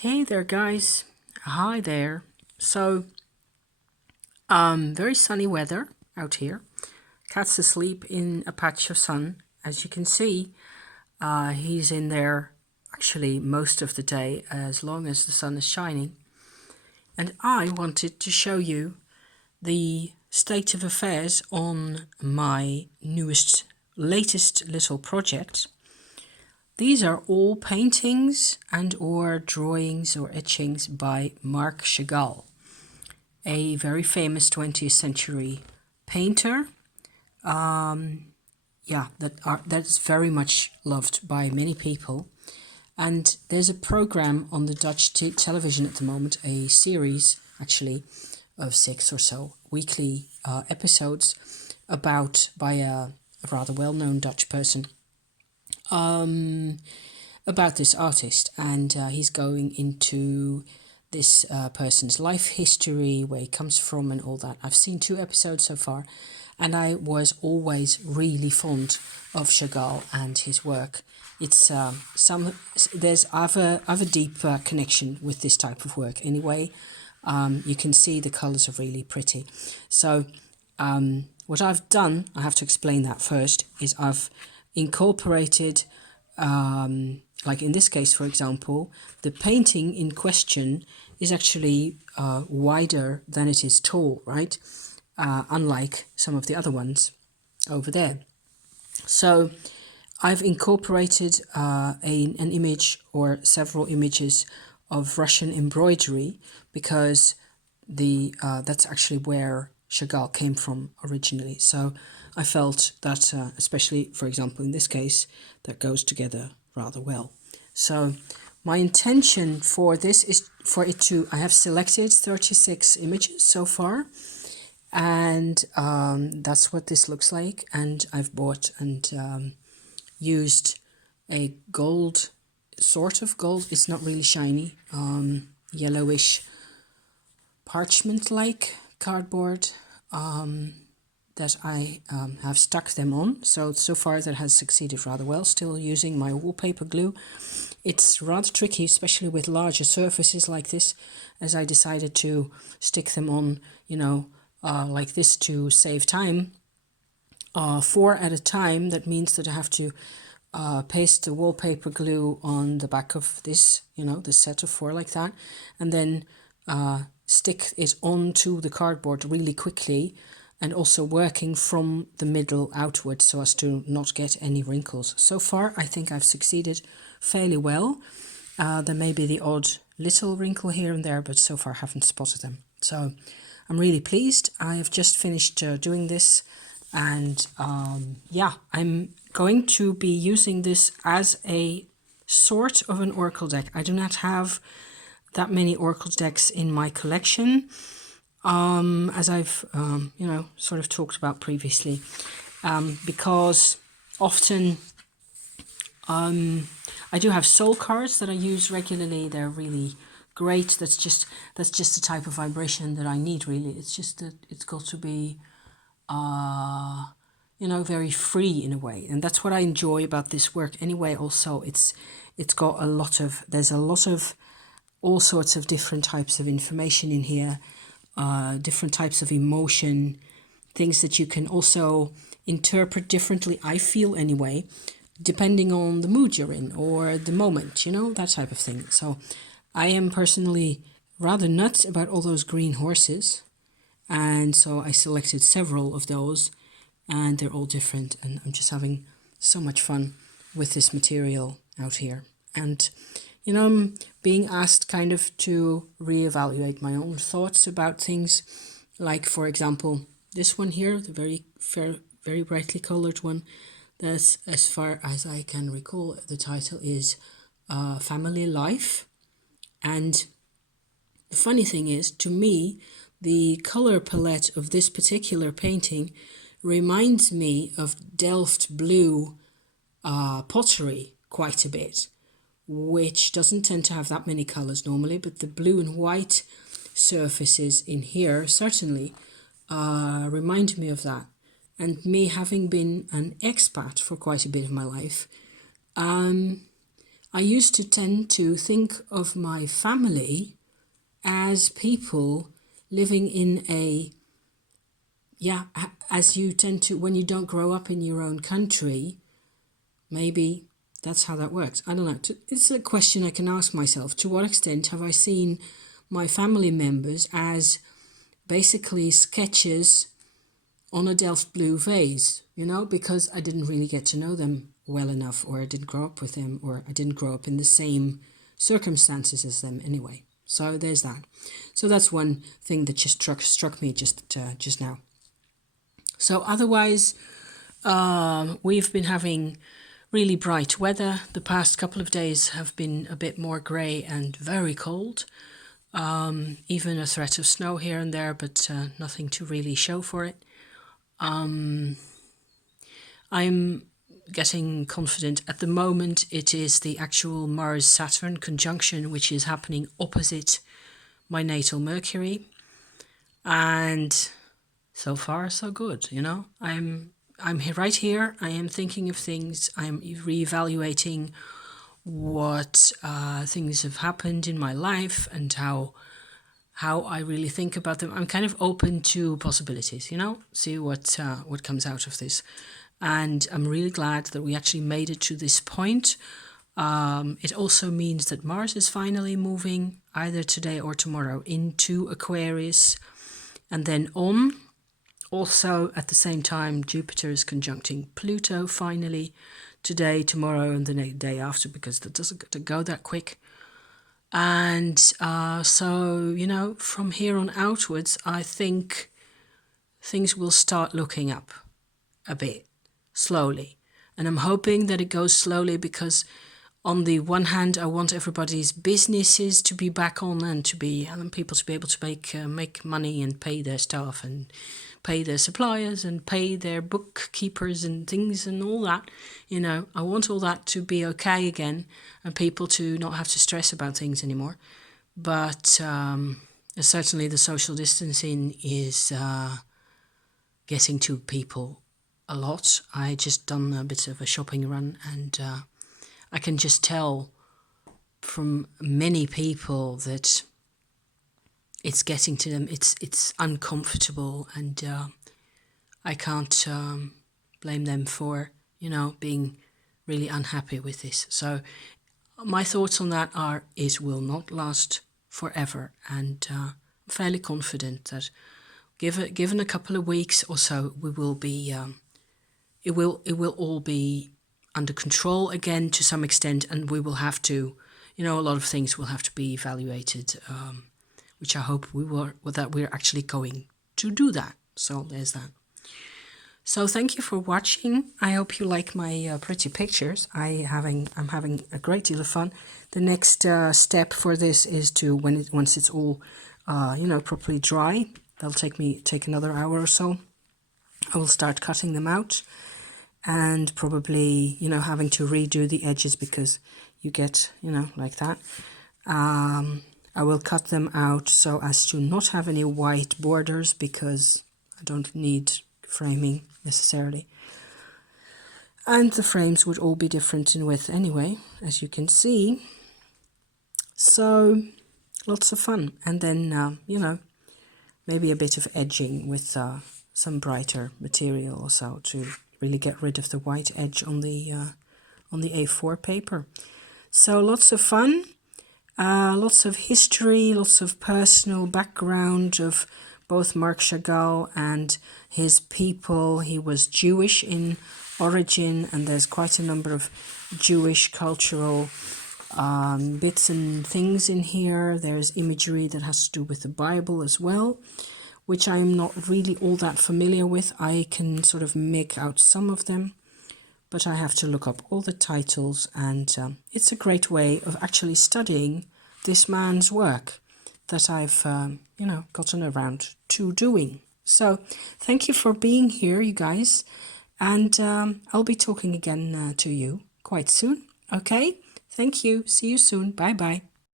Hey there, guys. Hi there. So, very sunny weather out here. Cat's asleep in a patch of sun. As you can see, he's in there actually most of the day as long as the sun is shining. And I wanted to show you the state of affairs on my latest little project. These are all paintings and or drawings or etchings by Marc Chagall, a very famous 20th century painter. That's very much loved by many people. And there's a program on the Dutch television at the moment, a series actually of 6 or so weekly episodes by a rather well-known Dutch person about this artist, and he's going into this person's life history, where he comes from and all that. I've seen 2 episodes so far, and I was always really fond of Chagall and his work. It's I have a deep connection with this type of work anyway. You can see the colours are really pretty. So what I've done, I have to explain that first, is I've incorporated, like in this case, for example, the painting in question is actually wider than it is tall, right? Unlike some of the other ones over there. So I've incorporated an image or several images of Russian embroidery, because that's actually where Chagall came from originally. So I felt that, especially, for example, in this case, that goes together rather well. So my intention for this is for it to, I have selected 36 images so far, and that's what this looks like. And I've bought and used a gold, sort of gold, it's not really shiny, yellowish parchment-like cardboard that I have stuck them on. So far that has succeeded rather well. Still using my wallpaper glue. It's rather tricky, especially with larger surfaces like this, as I decided to stick them on, like this to save time. 4 at a time. That means that I have to paste the wallpaper glue on the back of this, the set of 4 like that, and then stick it onto the cardboard really quickly, and also working from the middle outwards so as to not get any wrinkles. So far, I think I've succeeded fairly well. There may be the odd little wrinkle here and there, but so far I haven't spotted them. So I'm really pleased. I have just finished doing this, and I'm going to be using this as a sort of an oracle deck. I do not have that many oracle decks in my collection, as I've sort of talked about previously, because often I do have soul cards that I use regularly. They're really great. That's just the type of vibration that I need, really. It's just that it's got to be very free in a way, and that's what I enjoy about this work anyway. Also, it's got there's a lot of all sorts of different types of information in here, different types of emotion, things that you can also interpret differently, I feel anyway, depending on the mood you're in or the moment, that type of thing. So I am personally rather nuts about all those green horses, and so I selected several of those, and they're all different, and I'm just having so much fun with this material out here. And I'm being asked kind of to reevaluate my own thoughts about things, like, for example, this one here, the very brightly colored one. That's, as far as I can recall, the title is Family Life. And the funny thing is, to me, the color palette of this particular painting reminds me of Delft blue pottery quite a bit, which doesn't tend to have that many colors normally, but the blue and white surfaces in here certainly remind me of that. And me having been an expat for quite a bit of my life, I used to tend to think of my family as people living in a, as you tend to, when you don't grow up in your own country, maybe that's how that works. I don't know. It's a question I can ask myself. To what extent have I seen my family members as basically sketches on a Delft blue vase, because I didn't really get to know them well enough, or I didn't grow up with them, or I didn't grow up in the same circumstances as them anyway. So there's that. So that's one thing that just struck me just now. So otherwise, we've been having really bright weather. The past couple of days have been a bit more grey and very cold. Even a threat of snow here and there, but nothing to really show for it. I'm getting confident. At the moment, it is the actual Mars-Saturn conjunction, which is happening opposite my natal Mercury. And so far, so good, I'm right here. I am thinking of things. I'm reevaluating what things have happened in my life and how I really think about them. I'm kind of open to possibilities, see what comes out of this. And I'm really glad that we actually made it to this point. It also means that Mars is finally moving either today or tomorrow into Aquarius, and then on. Also, at the same time, Jupiter is conjuncting Pluto finally today, tomorrow, and the day after, because that doesn't go that quick. And so, from here on outwards, I think things will start looking up a bit, slowly. And I'm hoping that it goes slowly because on the one hand, I want everybody's businesses to be back on and people to be able to make money and pay their staff and pay their suppliers and pay their bookkeepers and things and all that. I want all that to be okay again and people to not have to stress about things anymore. But certainly the social distancing is getting to people a lot. I just done a bit of a shopping run, and I can just tell from many people that it's getting to them. It's uncomfortable, and I can't blame them for being really unhappy with this. So my thoughts on that are it will not last forever, and I'm fairly confident that given a couple of weeks or so, we will be it will all be under control again to some extent, and we will have to, a lot of things will have to be evaluated, which I hope that we're actually going to do that. So there's that. So thank you for watching. I hope you like my pretty pictures. I'm having a great deal of fun. The next step for this is to once it's all properly dry. That'll take another hour or so. I will start cutting them out, and probably having to redo the edges because you get like that. I will cut them out so as to not have any white borders because I don't need framing necessarily. And the frames would all be different in width anyway, as you can see. So lots of fun. And then, maybe a bit of edging with some brighter material or so to really get rid of the white edge on the A4 paper. So lots of fun. Lots of history, lots of personal background of both Marc Chagall and his people. He was Jewish in origin, and there's quite a number of Jewish cultural bits and things in here. There's imagery that has to do with the Bible as well, which I'm not really all that familiar with. I can sort of make out some of them, but I have to look up all the titles, and it's a great way of actually studying this man's work that I've, gotten around to doing. So thank you for being here, you guys, and I'll be talking again to you quite soon. Okay, thank you. See you soon. Bye-bye.